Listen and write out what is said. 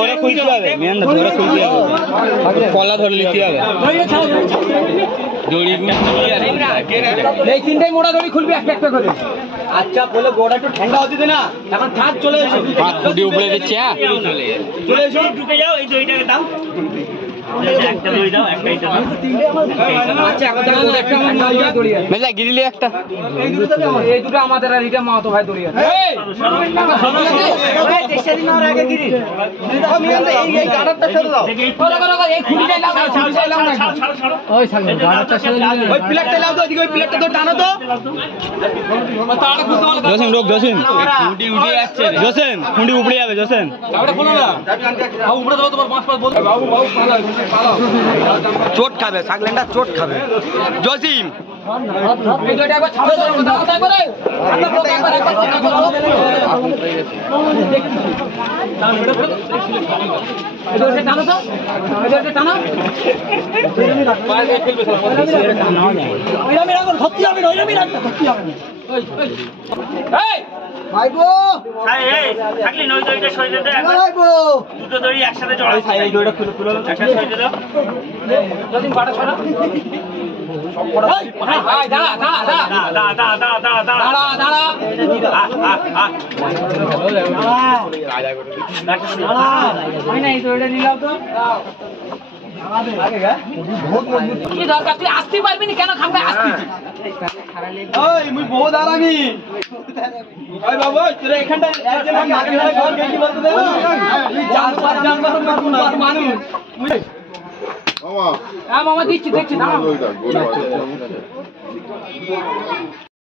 ধরে খুলতে হবে, মেন ধরে খুলতে হবে, কলা ধরে নিতে হবে। এই তিনটাই মোড়া দড়ি খুলবি একটা একটা করে। আচ্ছা বলে গোড়া একটু ঠান্ডা হতে দে না, এখন থাক চলে এসো। হাত ফুটি উপরে দিচ্ছে, চলে এসো, ঢুকে যাও, এই দড়িটাকে দাও। একটা দড়ি দাও, একটা এটা দাও। আচ্ছা এখন দেখো একটা ঠান্ডা হয়ে দড়ি আছে। মেলা গিরিলে একটা, এই দুটো আমাদের আর এটা মাতো ভাই দড়ি আছে। এই দেশাদি মার আগে গিরি। এই গাড়াটা ছেড়ে দাও। এই খুঁড়িটা লাও, খুঁড়িটা লাও না। ওই ছাগল গাড়াটা ছেড়ে দাও। ওই প্লেটটা লাও তো, এদিকে ওই প্লেটটা তো টানো তো। জসিম রোক, জসিম খুঁটি উঠে যাচ্ছে, জসিম খুঁটি উপড়ে যাবে, জসিম চাবড়া খোলো না। বাবু উপরে দাও, তোমার পাঁচ পাঁচ বল। বাবু বাবু পালা, চোট খাবে, সাগলেন্ডা চোট খাবে। জসিম এই দুটো একবার ছাড়ো তো, কথা করে। আমরা লোক একবার একবার কথা বলো। এই দুটো টানো তো, এই দুটো টানো। বাইরে খেলবে সব। ওইরামি রাখো, ধরতে হবে না, ওইরামি রাখো, ধরতে হবে না। এই ভাইগো, এই থাকলি নই দড়িটা সরিয়ে দে। ভাইগো দুটো দড়ি একসাথে জড়া। এই দড়িটা খুলে খুলে একটা সরিয়ে দাও। যদি বাটা ছড়া। এই দাঁড়া দাঁড়া দাঁড়া দাঁড়া দাঁড়া। হয় না, এই দড়িটা নিলাও তো। কি দরকার, তুই আসতে পারবি না কেন? খামটা আসবি ওই মুই বহুত আরামি। ওই বাবা তোরা এখানটা একজন মাকে ধরে ঘর গেছি বলতে দে না, তুই চার পাঁচ জন মানুষ মামা। হ্যাঁ মামা দিচ্ছি, দেখছি দাঁড়াও।